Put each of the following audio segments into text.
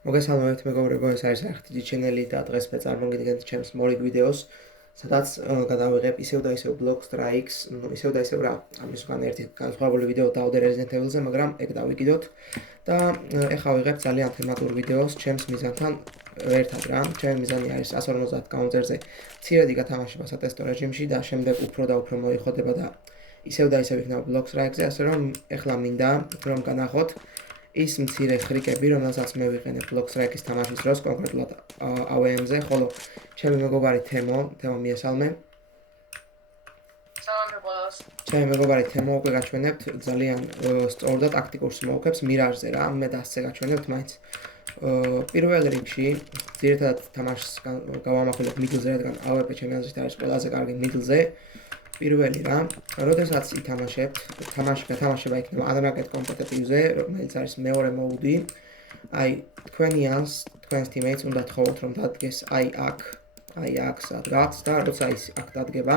მოგესალმებით მეგობრებო, ეს არის ახთიჯი ჩენელი და დღეს მე წარმოგიდგენთ ჩემს მორიგ ვიდეოს, სადაც გადავიღებ ისევ და ისევ Block Strikes, ისევ და ისევ რა, ამის უკან ერთი განსხვავებული ვიდეო დავდე Resident Evil-ზე, მაგრამ ეგ დავიკიდოთ და ეხლა ვიღებ ძალიან თემატურ ვიდეოს ჩემს მიზანთან ერთად რა. ჩემი მიზანი არის 150 კაუნტერზე მცირედი გათამაშება სატესტო რეჟიმში და შემდეგ უფრო და უფრო მოიხოდება და ისევ და ისევ იქნება Block Strikes-ზე, ასე რომ ეხლა მინდა რომ განახოთ ის მცირე ხრიკები, რომელსაც მე ვიყენებ Block Strikes თამაშის დროს, კონკრეტულად AWM-ზე, ხოლო ჩემი მეგობარი თემო მიესალმე. სალამი ყველას. ჩემი მეგობარი თემო უკვე გაჩვენებთ ძალიან სწორ და ტაქტიკურ სმოუკებს მირაჟზე რა, მე დასცე გაჩვენებთ მაინც. პირველ რიგში ძირითადად თამაშს გავამახვილებ middle-ზე, რადგან AWP ჩემი აზრით არის ყველაზე კარგი middle-ზე. პირველი რა, როდესაც ითამაშებთ, გათამაშება იქნება unranked competitive-ზე, რომელიც არის მეორე მოუდი. აი, თქვენი ანს, თქვენს teammates უნდა თხოვოთ, რომ დადგეს აი აქ სადღაც და როცა ის აქ დადგება,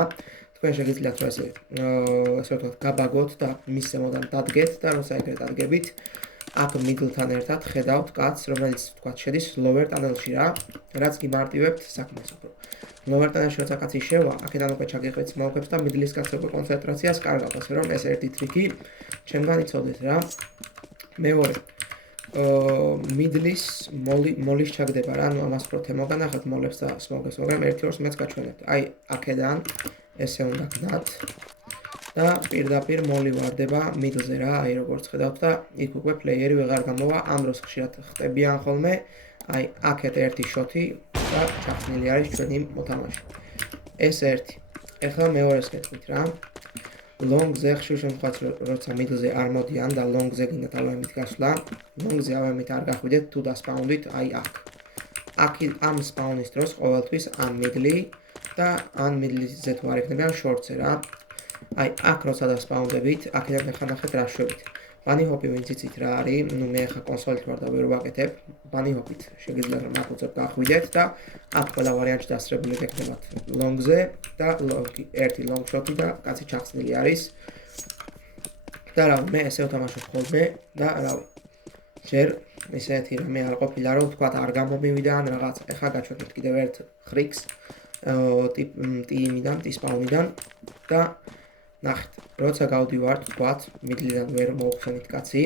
თქვენ შეგიძლიათ რომ ესე ვთქვათ, გაბაგოთ და მის ზემოდან დადგეთ და როცა ეგრე დადგებით, აქ middle-თან ერთად ხედავთ კაცს, რომელიც ვთქვათ, შედის lower tunnel-ში რა, რაც გიმარტივებთ საქმეს უფრო. lower tunnel-ში როცა კაცი შევა, აქედან უკვე ჩაგიყვეთ smoke-ებს და middle-ის კაცს უკვე კონცენტრაციას კარგავთ, ასე რომ ეს ერთი ტრიკი ჩემგან იცოდეთ რა. მეორე middle-ის მოლის ჩაგდება რა, ანუ ამას უფრო თემო განახოთ მოლებს და smoke-ებს, მაგრამ ერთი ორს მეც გაჩვენებთ. აი, აქედან ესე უნდა გნათ და პირდაპირ მოლი ვარდება middle-ზე რა, აი როგორც ხედავთ და იქ უკვე პლეიერი ვეღარ გამოვა, ამ დროს ხშირად ხტებიან ხოლმე, აი აქეთ ერთი შოთი და ჩახსნილი არის ჩვენი მოთამაშე. ეს ერთი. ეხლა მეორეს გეტყვით რა. long-ზე ხშირ შემთხვევაში როცა middle-ზე არ მოდიან და long-ზე გინდათ AWM-ით გასვლა, long-ზე AWM-ით არ გახვიდეთ თუ დასპაუნდით აი აქ. აქ ამ სპაუნის დროს ყოველთვის ან middle-ი და ან middle-ზე თუ არ იქნებიან short-ზე რა. აი აქ როცა დასპაუნდებით, აქედან ნახეთ რა შვებით. Bunny hop-ი ვინც იცით რა არის, ნუ მე ახლა კონსოლით ვარ და ვერ ვაკეთებ. Bunny hop-ით შეგიძლიათ რომ აკუცებ გახვიდეთ და აქ ყველა ვარიანტი დასწრებული გექნებათ long-ზე და ერთი long shot-ი და კაცი ჩახსნილი არის. და რა მე ესე ვთამაშობ ხოლმე და რავი. ჯერ ესეთი რამე არ ყოფილა რომ ვთქვათ არ გამომივიდა ან რაღაც. ეხლა გაჩვენებთ კიდევ ერთ ხრიკს ტიმიდან, ტისპაუნიდან და ნახეთ, როცა გავდივართ, ვთქვათ, middle-დან ვერ მოუხსენით კაცი,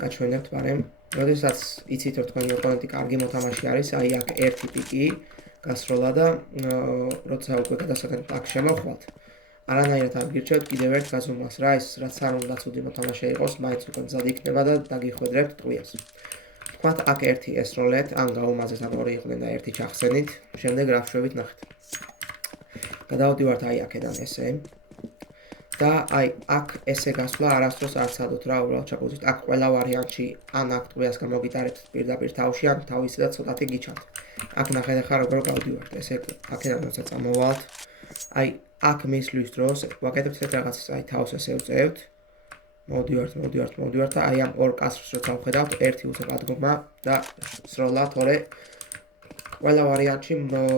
გაჩვენებთ ბარემ, როდესაც იცით რომ თქვენი ოპონენტი კარგი მოთამაშე არის, აი აქ ერთი პიკი გასროლა და როცა უკვე გადასაგდებთ აქ შემოხვალთ, არანაირად არ გირჩევთ კიდევ ერთ გაზომვას რა, ეს რაც არ უნდა ცუდი მოთამაშე იყოს, მაინც უკვე მზად იქნება და დაგიხვედრებთ ტყვიას. ვთქვათ, აქ ერთი ესროლეთ, ან გაუმაზეთ ან ორი იყვნენ და ერთი ჩახსენით, შემდეგ რა ვშვებით ნახეთ. გადავდივართ აი აქედან ესე. და აი აქ ესე გასვლა არასდროს არ ცადოთ რა, უბრალოდ ჩაგუძვით. აქ ყველა ვარიანტში ან აქ ტყვიას გამოგიტარებთ პირდაპირ თავში, ან თავისი და ცოტათი გიჩანთ. აქ ნახეთ ახლა როგორ გავდივართ. ესე აქედან როცა წამოვალთ, აი აქ მისვლის დროს ვაკეთებთ ეს რაღაცას, აი თავს ესე ვწევთ. მოვდივართ და აი ამ ორ კასრს როცა ვხედავთ, ერთი უცებ ადგომა და სროლა თორე ყველა ვარიანტში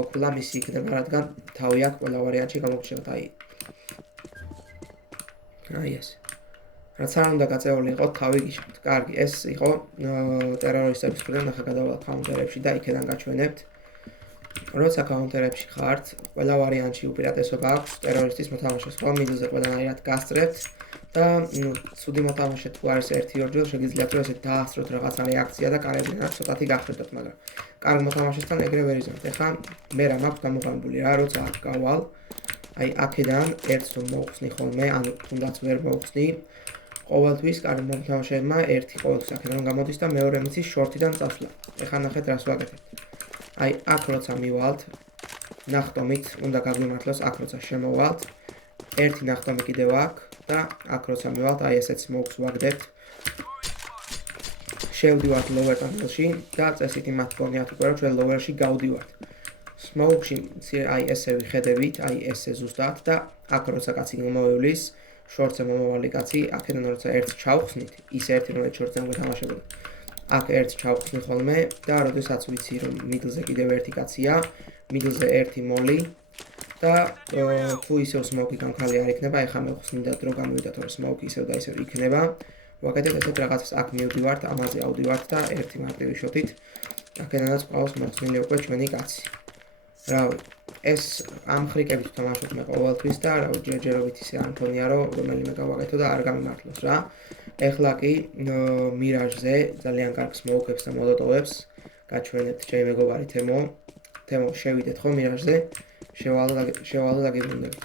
ყველა მისი იქნება, რადგან თავი აქ ყველა ვარიანტში გამოგჩნევთ აი აი ეს. რაც არ უნდა გაწეული იყოს, თავი გიჩვენთ. კარგი, ეს იყო ტერორისტების მხრიდან ნახე გადავალ კაუნტერებში და იქიდან გაჩვენებთ. როცა კაუნტერებში ხართ, ყველა ვარიანტში უპირატესობა აქვს ტერორისტის მოთამაშეს, ხო, middle-ზე ყველანაირად გასწრებთ და ნუ ცუდი მოთამაშე თუ არის 1-2 შეგიძლიათ რომ ესეთ დაასწროთ რაღაცა რეაქცია და კარებიდან ცოტათი გახვიდოთ, მაგრამ კარგ მოთამაშესთან ეგრე ვერ იზამთ. ეხლა მე რა მაქვს გამოყენებული რა, როცა აქ გავალ აი აქედან ერთს მოვხსნი ხოლმე, ან თუნდაც ვერ მოვხსნი. ყოველთვის კარგი მოთამაშეებმა ერთი ყოველთვის აქედან გამოდის და მეორე მიცის შორტიდან წასვლა. ეხლა ნახეთ რას ვაკეთებთ. აი აქ როცა მივალთ, ნახტომით უნდა გაგვიმართლოს, აქ როცა შემოვალთ, ერთი ნახტომი კიდევ აქ და აქ როცა მივალთ, აი ესეთ smoke-ს ვაგდებთ. შევდივართ lower tunnel-ში და წესით იმათ გონიათ უკვე რომ ჩვენ lower-ში გავდივართ. smoke-ში აი ესე ვიხედებით, აი ესე ზუსტად და აქ როცა კაცი მომავლის, short-ზე მომავალი კაცი, აქედან როცა ერთს ჩავხსნით, ის ერთი რომელიც short-ზე მოგეთამაშებოდა. აქ ერთს ჩავხსნი ხოლმე და როდესაც ვიცი რომ middle-ზე კიდევ ერთი კაცია, middle-ზე ერთი მოლი და თუ ისევ smoke-ი გამქალი არ იქნება, ეხლა მე ვხსნი და დრო გამოვიდა, თორე smoke-ი ისევ და ისევ იქნება. ვაკეთებ ესეთ რაღაცას, აქ მივდივართ, ამაზე ავდივართ და ერთი მარტივი შოტით აქედანაც ყავს მოხსნილი უკვე ჩვენი კაცი. რავი, ეს ამ ხრიკებით თამაშობ მე ყოველთვის და რავი, ჯერჯერობით ისე არ მქონია, რომ რომელიმე გავაკეთო და არ გამიმართლოს რა. ეხლა კი მირაჟზე ძალიან კარგ სმოუკებს და მოლოტოვებს გაჩვენებთ ჩემი მეგობარი თემო. თემო, შევიდეთ ხო მირაჟზე? შევალო და გებრუნდებით.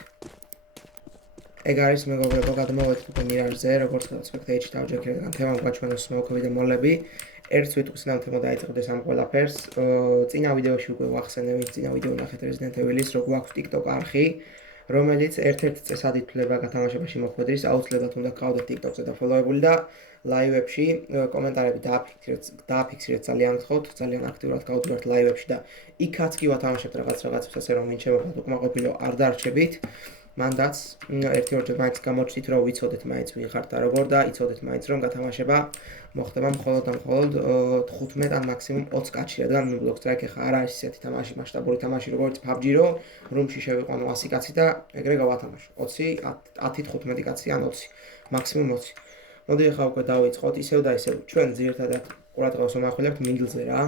ეგ არის მეგობრებო, გადმოვედით უკვე მირაჟზე, როგორც ვთქვათ, სპექტეიჩი დავჯექებიდან თემამ გაჩვენო სმოუკები და მოლები. ერთ თვითკს თემო დაიწყებდეს ამ ყველაფერს. წინა ვიდეოში უკვე ვახსენე, წინა ვიდეო ნახეთ Resident Evil-ის, რო გვაქვს TikTok არხი, რომელიც ერთ-ერთ წესად ითვლება გათამაშებაში მოხვედრის, აუცილებლად უნდა გყავდეთ TikTok-ზე და ფოლოებული და ლაივებში კომენტარები დააფიქსირეთ ძალიან გთხოვთ, ძალიან აქტიურად გავდივართ ლაივებში და იქაც კი ვათამაშებთ რაღაცებს ასე რომ ვინ შემოხდათ უკმაყოფილო არ დარჩებით. მანდაც ერთი-ორჯერ მაინც გამოჩნდით, რომ ვიცოდეთ მაინც ვინ ხართ და როგორ და იცოდეთ მაინც რომ გათამაშება მოხდება მხოლოდ და მხოლოდ 15 ან მაქსიმუმ 20 კაცში, რადგან Block Strike ხა არ არის ისეთი თამაში, მასშტაბური თამაში, როგორც PUBG-ро, რომში შევიყვანო 100 კაცი და ეგრე გავათამაშო. 20, 10-15 კაცი ან 20, მაქსიმუმ 20. მოდი ახლა უკვე დავიწყოთ, ისევ და ისევ. ჩვენ ძირითადად ყურადღებას ვამახვილებთ middle-ზე რა.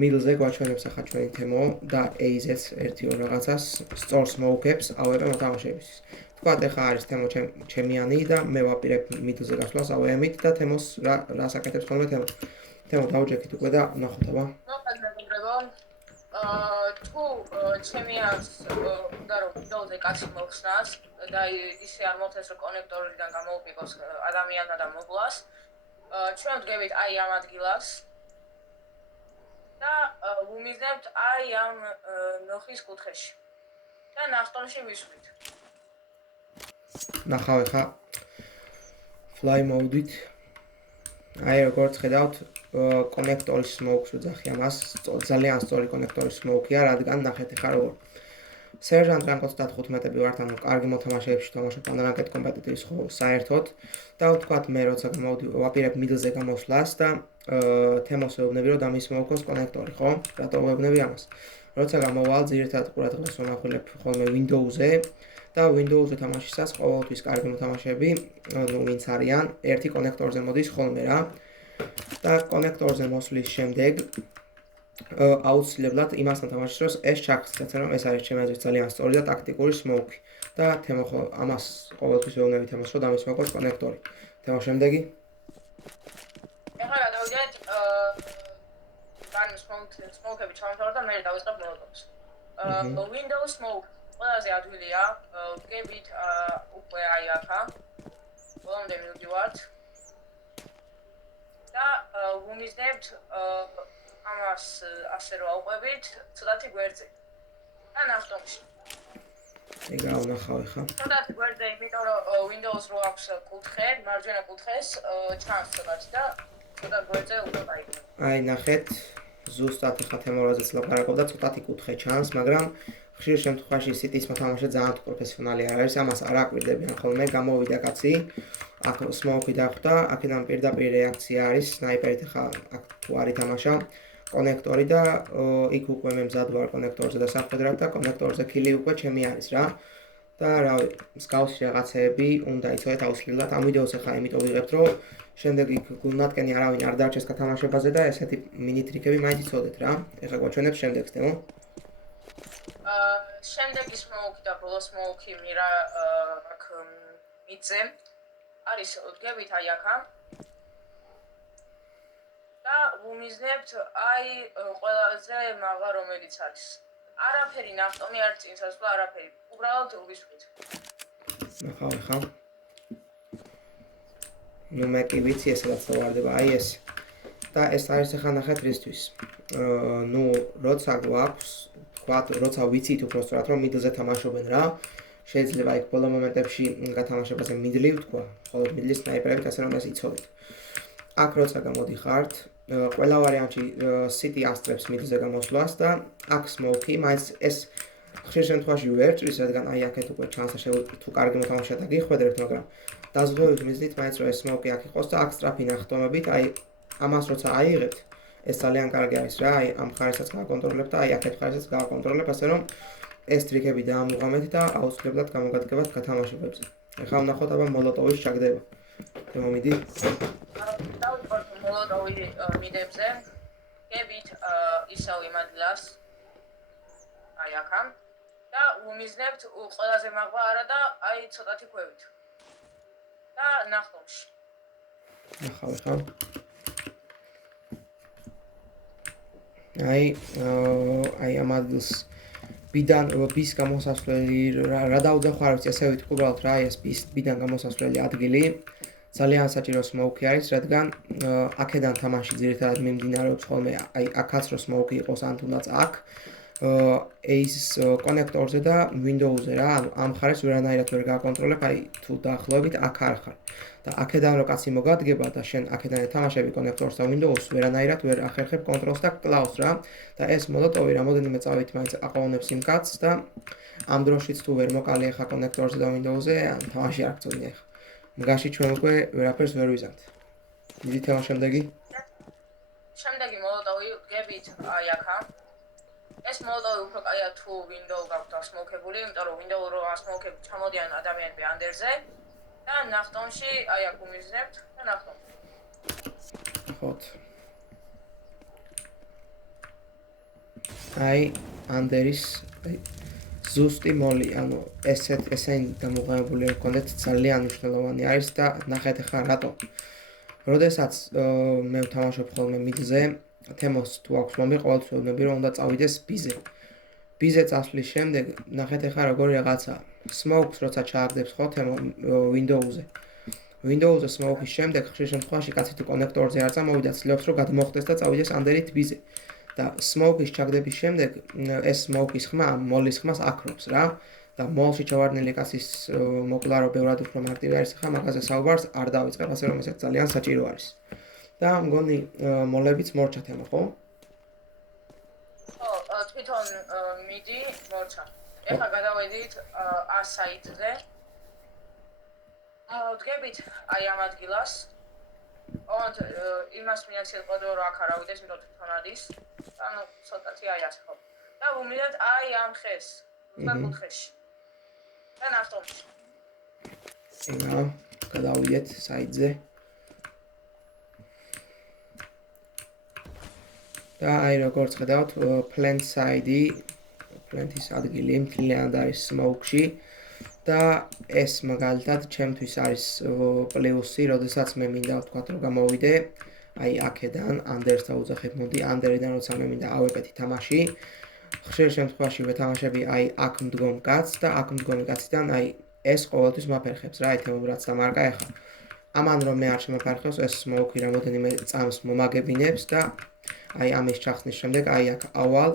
middle-ზე გვაჩვენებს ახლა ჩვენი თემო და AZ-ს ერთი-ორ რაღაცას, სწორ smoke-ებს ავეყე მოთამაშეებისთვის. თქვათ ახლა არის თემო ჩემიანი და მე ვაპირებ middle-ზე გასვლას AWM-ით და თემოს რას აკეთებს ხოლმე თემო. თემო დავჯექით უკვე და ნახოთ აბა. მოგესალმებო. თუ ჩემიანს უნდა რომ ვიდეოზე კაცი მოხსნას და ისე არ მოხდეს რომ კონექტორიდან გამოუპიკოს ადამიანმა და მოგლას, ჩვენ ვდგებით აი ამ ადგილას და ვუმიზნებთ აი ამ ნოხის კუთხეში და ნახტომში ვისვით. ნახავ ახლა fly mode-ით. აი როგორც ხედავთ, კონექტორის smoke-ს ვძახი ამას, ძალიან სწორი კონექტორის smoke-ია, რადგან ნახეთ ახლა როგორ. სერჟანტ რანგ 35-ები ვართ, ანუ კარგი მოთამაშეებში თამაშობ unranked competitive-ის ხო საერთოდ და ვთქვათ მე როცა ვაპირებ middle-ზე გამოსვლას და თემოს ვეუბნები რომ დამისმოუქოს კონექტორი, ხო? რატო ვეუბნები ამას? როცა გამოვალ ძირითადად ყურადღებას ვამახვილებ ხოლმე Windows-ზე და Windows-ზე თამაშისას ყოველთვის კარგი მოთამაშეები, ну ვინც არიან, ერთი კონექტორზე მოდის ხოლმე რა. და კონექტორზე მოსვლის შემდეგ აუცილებლად იმასთან თამაშის დროს ეს ჩაგხსნათ, რომ ეს არის ჩემი აზრით ძალიან სწორი და ტაქტიკური smoke და თემო ხო ამას ყოველთვის ვეუბნები თემოს რომ დამისმოუქოს კონექტორი. თემო შემდეგი ეხლა გადავიდეთ smoke-ები ჩავამთავროთ და მე დავიწყებ მოლოტოვს. Windows smoke ყველაზე ადვილია, ვდგებით უკვე აი აქა. ბოლომდე მივდივართ. და ვუმიზნებთ ამას ასე რომ ავყვებით ცოტათი გვერდზე. და ნახტომში. ეგა ვნახავ ახლა. ცოტათი გვერდზე, იმიტომ რომ Windows რო აქვს კუთხე, მარჯვენა კუთხეს ჩანს ცოტათი და ცოტა გვერდზე უფრო დაიგო. აი ნახეთ, ზუსტად ახლა თემორაზეც ლაპარაკობ და ცოტათი კუთხე ჩანს, მაგრამ ხშირ შემთხვევაში სიტის მოთამაშე ძალიან პროფესიონალი არ არის, ამას არ აკვირდებიან ხოლმე, გამოვიდა კაცი, აქ smoke-ი დახვდა, აქედან პირდაპირ რეაქცია არის, სნაიპერით ახლა აქ თუ არ ითამაშა, კონექტორი და იქ უკვე მე მზად ვარ კონექტორზე და სამხედროდ და კონექტორზე kili უკვე ჩემი არის რა. და რავი, მსგავსი რაღაცეები უნდა იცოდეთ აუცილებლად. ამ ვიდეოს ახლა იმიტომ ვიღებთ, რომ შემდეგ იქ გულნატკენი არავინ არ დარჩეს გათამაშებაზე და ესეთი მინი ტრიკები მაინც იცოდეთ რა. ეხლა გვაჩვენებთ შემდეგს თემო. შემდეგი smoke და ბოლო smoke-ი მირა აქ მიწზე არის ვდგებით აი აქა და ვუმიზნებთ აი ყველაზე მაღლა რომელიც არის. არაფერი ნახტომი არ წინსასვლა, არაფერი. უბრალოდ ვისვით. ნახავ ახლა. ნუ მე კი ვიცი ეს რაც ვარდება, აი ეს. და ეს არის ახლა ნახეთ რისთვის. ნუ როცა გვაქვს ვთქვათ, როცა ვიცით უბრალოდ რომ middle-ზე თამაშობენ რა, შეიძლება იქ ბოლო მომენტებში გათამაშებაზე middle-ი ვთქვა, ხოლო middle-ის სნაიპერებით ასე რომ ეს იცოდეთ. აქ როცა გამოდიხართ, ყველა ვარიანტში city ასწრებს middle-ზე გამოსვლას და აქ smoke-ი, მაინც ეს ხშირ შემთხვევაში ვერ ჭრის, რადგან აი აქეთ უკვე ჩანს თუ კარგი მოთამაშეა და გიხვედრებთ, მაგრამ დაზღვევით მიზნით მაინც რომ ეს smoke-ი აქ იყოს და აქ სწრაფი ნახტომებით, აი ამას როცა აიღებთ, ეს ძალიან კარგი არის რა, აი ამ ხარისაც გავაკონტროლებ და აი აქეთ ხარისაც გავაკონტროლებ, ასე რომ ეს ტრიკები დაამუღამეთ და აუცილებლად გამოგადგებათ გათამაშებებზე. ეხლა ვნახოთ აბა მოლოტოვის ჩაგდება. მოიდი. დავიწყოთ მოლოტოვი მიდებზე. გებით ისევ იმადლას. აი აქამ. და უმიზნებთ ყველაზე მაგვა არა და აი ცოტათი ქვევით. და ნახტომში. ნახავ ხა. აი ამ ადგილს ბიდან ბის გამოსასვლელი რა დაუძახო არ ვიცი, ესე ვიტყვი უბრალოდ რა, ეს ბიდან გამოსასვლელი ადგილი ძალიან საჭირო smoke არის, რადგან აქედან თამაში ძირითადად მიმდინარეობს ხოლმე, აი აქაც რო smoke იყოს ან თუნდაც აქ ეს კონექტორზე და Windows-ზე რა, ანუ ამ ხარეს ვერანაირად ვერ გაკონტროლებ, აი თუ დაახლოებით აქ არ ხარ. და აქედან რო კაცი მოგადგება და შენ აქედან ეთამაშები კონექტორს და Windows-ს ვერანაირად ვერ ახერხებ კონტროლს და კლავს რა. და ეს მოლოტოვი რამოდენიმე წავით მაინც აყოლებს იმ კაცს და ამ დროშიც თუ ვერ მოკალი ახლა კონექტორზე და Windows-ზე, ან თამაში არ გწოდნი ახლა. მგაში ჩვენ უკვე ვერაფერს ვერ ვიზამთ. მიდი თემა შემდეგი. შემდეგი მოლოტოვი გებით აი აქა. ეს მოლოტოვი უფრო კაია თუ Windows გაქვთ ასმოქებული, იმიტომ რომ Windows რო ასმოქებ ჩამოდიან ადამიანები ანდერზე და ნახტომში აი აქ უმიზნებთ და ნახტომში. ხოთ. აი ანდერის ზუსტი მოლი, ანუ ესენი დამოღებული კონდეთ ძალიან მნიშვნელოვანი არის და ნახეთ ახლა რატო. როდესაც მე ვთამაშობ ხოლმე მიდზე, თემოს თუ აქვს მომი, ყოველთვის ვეუბნები რომ უნდა წავიდეს ბიზე. ბიზე წასვლის შემდეგ ნახეთ ახლა როგორი რაღაცა. Smokes როცა ჩააგდებს ხო თემო Windows-ზე. Windows-ზე Smoke-ის შემდეგ ხშირ შემთხვევაში კაცი თუ კონექტორზე არ წამოვიდა, ცდილობს რომ გადმოხდეს და წავიდეს ანდერით ბიზე. და Smoke-ის ჩაგდების შემდეგ ეს Smoke-ის ხმა მოლის ხმას აკრობს რა. და მოლში ჩავარდნილი კაცის მოკლა რო ბევრად უფრო მარტივი არის, ხა მაგაზე საუბარს არ დავიწყებ, ასე რომ ეს ძალიან საჭირო არის. და მგონი მოლებიც მორჩა თემა ხო? ხო, თვითონ მიდი მორჩა. ეხლა გადავედით A site-ზე. ვდგებით აი ამ ადგილას. ოღონდ იმას მინაცილ ყოდო რომ აქ არ ავიდეს, იმიტომ თვითონ არის. ანუ ცოტათი აი ასე ხო. და ვუმიდათ აი ამ ხეს, მეკუთხეში. და ნახტომში. იგა, გადავიდეთ საიტზე. და აი როგორც ხედავთ, plant side-ი, plant-ის ადგილი მთლიანად არის Smoke-ში და ეს მაგალითად ჩემთვის არის პლუსი, როდესაც მე მინდა ვთქვათ რომ გამოვიდე, აი აქედან Unders დაუძახებ, მოდი Under-დან როცა მე მინდა ავეკეთი თამაში. ხშირ შემთხვევაში ვეთამაშები აი აქ მდგომ კაცს და აქ მდგომი კაციდან აი ეს ყოველთვის მაფერხებს რა, ეთემობ რაც დამარკა ახლა. ამან რომ მე არ შემაფარხებს, ეს Smoke-ი რამოდენიმე წამს მომაგებინებს და აი ამის ჩახსნის შემდეგ აი აქ ავალ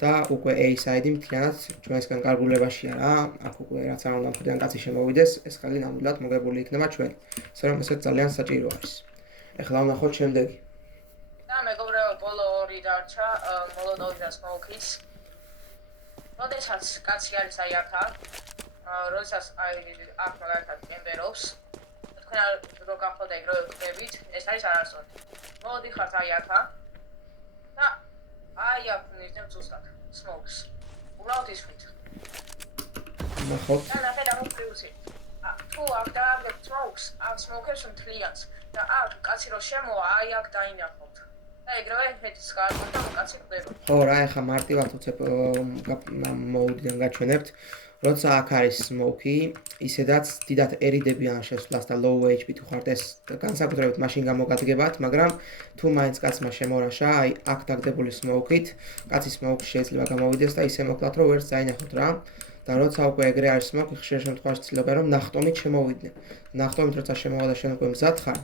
და უკვე A side-ი მთლიანად ჩვენსგან გარგულებაშია რა. აქ უკვე რაც არ უნდა მხრიდან კაცი შემოვიდეს, ეს ხელი ნამდვილად მოგებული იქნება ჩვენ. ასე რომ ესეც ძალიან საჭირო არის. ეხლა ვნახოთ შემდეგი. და მეგობრებო, ბოლო ორი დარჩა მოლოტოვი და Smoke-ის. როდესაც კაცი არის აი აქა, როდესაც აი აქ მაგალითად კემბერობს, თქვენ რო გახოთ ეგრე ვწდებით, ეს არის არასწორი. მოდიხართ აი აქა და აი აქ ვნიჭდებ ზუსტად Smokes. უბრალოდ ისვით. ვნახოთ. და ნახეთ ამ პლუსი. თუ აქ დააგდებ Smokes, აქ Smokes მთლიანს და აქ კაცი რო შემოვა, აი აქ დაინახოთ. და ეგრევე ჰედის გარკვევით და კაცი ხდება. ხო რა, ეხლა მარტივად უცებ მოდიდან გაჩვენებთ. როცა აქ არის Smoke-ი, ისედაც დიდად ერიდებიან შესვლას და low HP თუ ხართ ეს განსაკუთრებით მაშინ გამოგადგებათ, მაგრამ თუ მაინც კაცმა შემორაშა, აი აქ დაგდებული Smoke-ით, კაცი Smoke-ში შეიძლება გამოვიდეს და ისე მოკლათ რომ ვერც დაინახოთ რა. და როცა უკვე ეგრე არის Smoke, ხშირ შემთხვევაში ცდილობენ რომ ნახტომით შემოვიდნენ. ნახტომით როცა შემოვა და შენ უკვე მზად ხარ,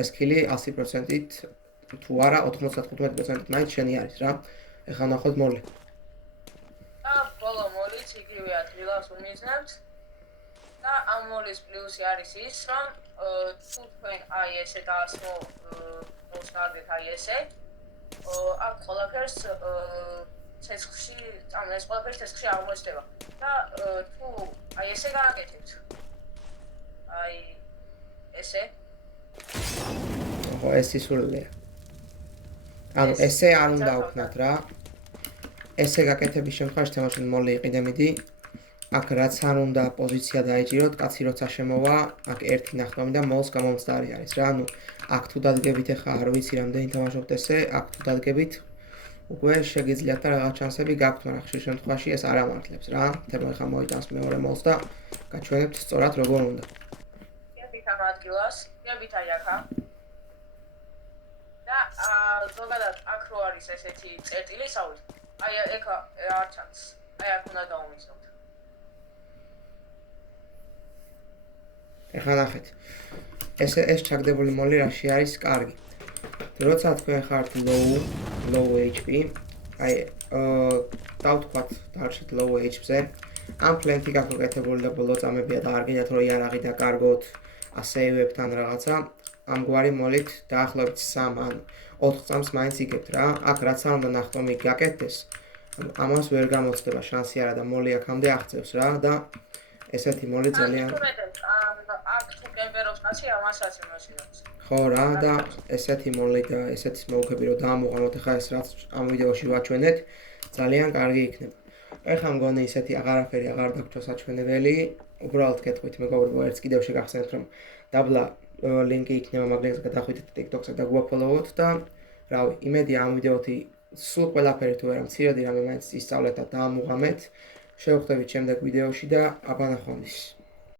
ეს ქილი 100%-ით თუ არა 95%-ით მაინც შენი არის რა. ეხლა ნახოთ მოლი. და ბოლო მოლიც იგივე ადგილას უმიზნებთ. და ამ მოლის პლუსი არის ის, რომ თუ თქვენ აი ესე დაასმოვდეთ აი ესე, აქ ყველაფერს ცეცხლში, ანუ ეს ყველაფერი ცეცხლში აღმოჩნდება. და თუ აი ესე გააკეთებთ. აი ესე. ხო, ეს ისურვებია. ანუ ესე არ უნდა ვქნათ რა. ესე გაკეთების შემთხვევაში თამაშობ მოლი იყიდე მიდი. აქ რაც არ უნდა პოზიცია დაიჭიროთ, კაცი როცა შემოვა, აქ ერთი ნახტომი და მოლს გამომწდარი არის რა. ანუ აქ თუ დადგებით ახლა არ ვიცი რამდენი თამაშობთ ესე, აქ თუ დადგებით უკვე შეგიძლიათ და რაღაც შანსები გაქვთ, მაგრამ ხშირ შემთხვევაში ეს არ ამართლებს რა. თერმო ახლა მოიტანს მეორე მოლს და გაჩვენებთ სწორად როგორ უნდა. იებით ამ ადგილას, იებით აი აქა. და ზოგადად აქ რო არის ესეთი წერტილი სავით, აი ეხა არ ჩანს. აი აქ უნდა დავუმიცნოთ. ეხლა ნახეთ. ეს ჩაგდებული მოლი რაში არის კარგი. როცა თქვენ ხართ low HP, აი დავთქვათ დარჩეთ low HP-ზე. ამ ფლენთი გაკეთებული და ბოლო წამებია და არ გინდათ რომ იარაღი დაკარგოთ, ასეივებთ ან რაღაცა. ამგვარი მოლით დაახლოებით 3 ან 4 წამს მაინც იგებთ რა. აქ რაც არ უნდა ნახტომი გაკეთდეს, ამას ვერ გამოცდება შანსი არა და მოლი აქამდე აღწევს რა და ესეთი მოლი ძალიან აქ თუ კემპერობს კაცი ამასაც იმოსილებს. ხო რა და ესეთი მოლი და ესეთი სმოუქები რომ დაამოყანოთ ახლა ეს რაც ამ ვიდეოში ვაჩვენეთ ძალიან კარგი იქნება. ეხლა მგონი ისეთი აღარაფერი აღარ დაგჭო საჩვენებელი. უბრალოდ გეტყვით მეგობრებო, ერთს კიდევ შეგახსენებთ რომ დაბლა ლინკი იქნება მაგალითად გადახვიდეთ TikTok-ზე და გვაფოლოვოთ და რავი, იმედია ამ ვიდეოთი სულ ყველაფერი თუ არა მცირედი რამე მაინც ისწავლეთ და დაამოღამეთ. შევხვდებით შემდეგ ვიდეოში და აბა ნახვამდის.